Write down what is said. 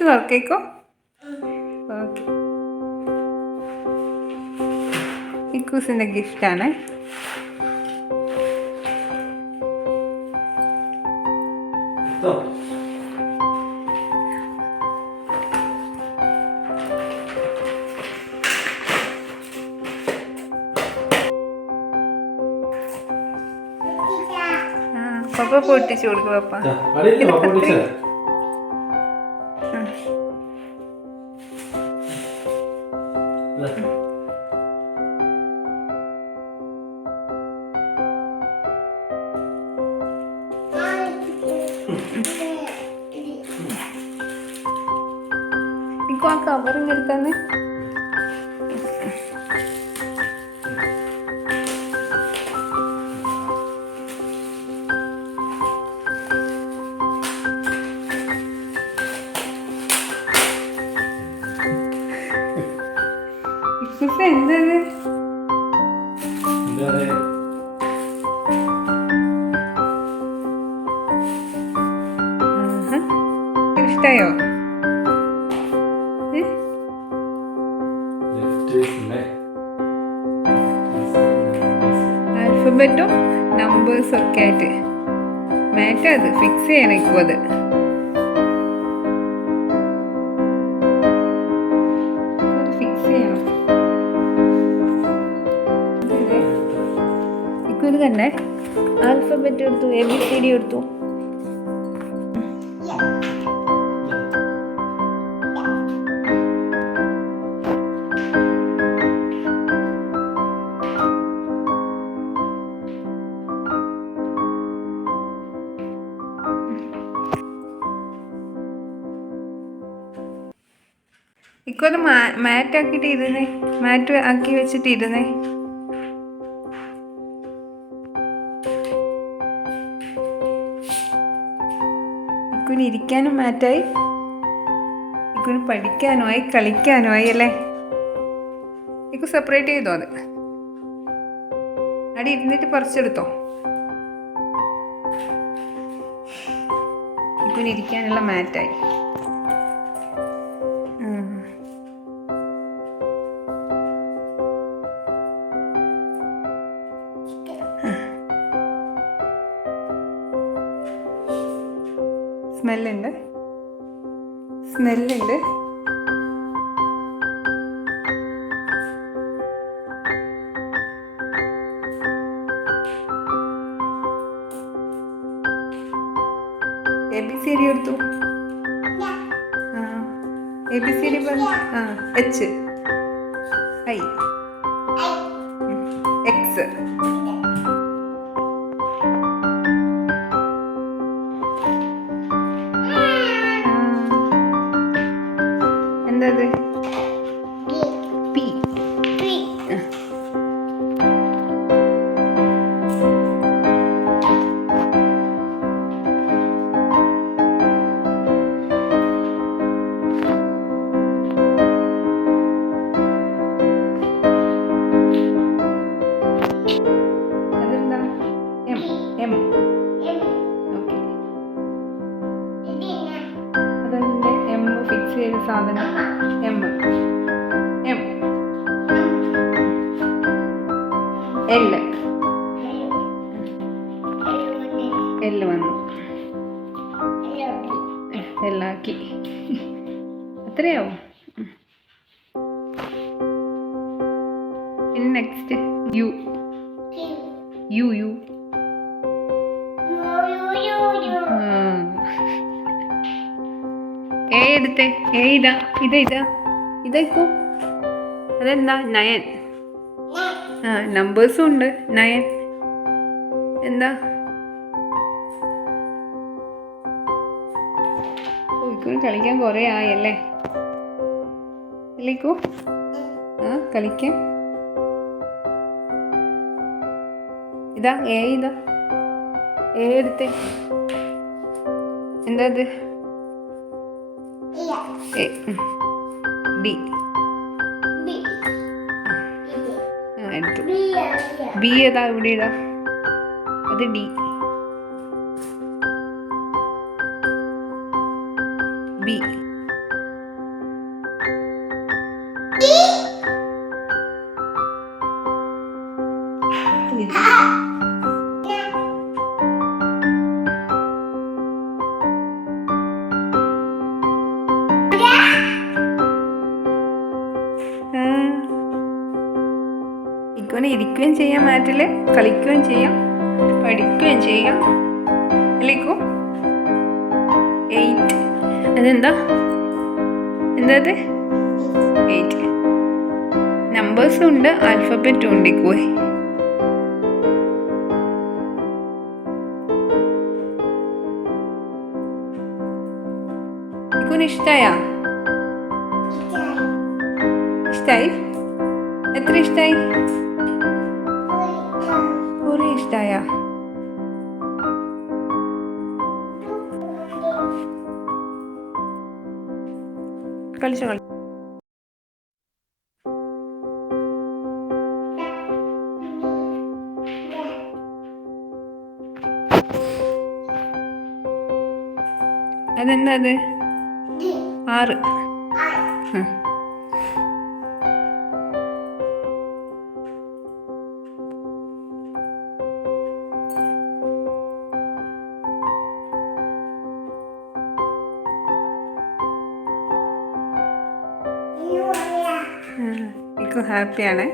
തുറക്കേക്കോ. Okay, ഇക്കൂസിൻ്റെ ഗിഫ്റ്റാണ്. പപ്പ പൊട്ടിച്ചു കൊടുക്കും. പപ്പ eco ആ കവറിങ് എടുത്താന്ന്. എന്തത്? ഇഷ്ടായോ? ആൽഫബറ്റും നമ്പേഴ്സും ഒക്കെ ആയിട്ട് മാറ്റ് അത് ഫിക്സ് ചെയ്യണം. ഇപ്പോൾ അത് ഫിക്സ് ചെയ്യണം. ഇത് തന്നെ ആൽഫബറ്റ് എടുത്തു, ABCD എടുത്തു. ഇക്കൊന്ന് മാറ്റ് ആക്കിയിട്ട് ഇരുന്നേ, മാറ്റ് ആക്കി വെച്ചിട്ട് ഇരുന്നേ. ഇക്കുന് ഇരിക്കാനും മാറ്റായി, ഇക്കുന് പഠിക്കാനുമായി, കളിക്കാനുമായി അല്ലേ. ഇക്കു സെപ്പറേറ്റ് ചെയ്തോ അത്. അവിടെ ഇരുന്നിട്ട് പറിച്ചെടുത്തോ. ഇക്കുന് ഇരിക്കാനുള്ള മാറ്റായി. സ്മെല്ലുണ്ട്. ABCD എടുത്തു. ABCD പറഞ്ഞു. H, I, X. എന്തത്? P. അതെന്താ? M. ഓക്കെ, അതെന്താ M ഫിക്സ് ചെയ്ത സാധനം? M. L വന്നു. എല്ലാക്കി. അത്രയാവും. ഇനി നെക്സ്റ്റ് U. A എടുത്തേ. A ഇതായിക്കോ. അതെന്താ? 9. നമ്പേഴ്സും ഉണ്ട്. 9 എന്താ? ഇക്കുന് കളിക്കാൻ കുറേ ആയല്ലേ ഇല്ലേക്കോ? കളിക്കാൻ ഇതാ A എടുത്തേ. എന്താ ഇത്? D. എടുത്തു. B ഏതാ? ഇവിടെ ഇതാ, അത് D. B. ഇക്കുവിന് ഇരിക്കുകയും ചെയ്യാം, മാറ്റിൽ കളിക്കുകയും ചെയ്യാം, പഠിക്കുകയും ചെയ്യാം. അല്ലേക്കു 8. അതെന്താ എന്താ അത്? 8. നമ്പേഴ്സും ഉണ്ട്, ആൽഫബറ്റും ഉണ്ട് ഇക്കുവേ. ഇക്കുവിന് ഇഷ്ടായാ? ഇഷ്ടായി? എത്ര ഇഷ്ടായി? കുറെ ഇഷ്ടായ? കളിച്ചോ കളി. അതെന്താ അത്? 6. ഇക്കു ഹാപ്പിയാണ്.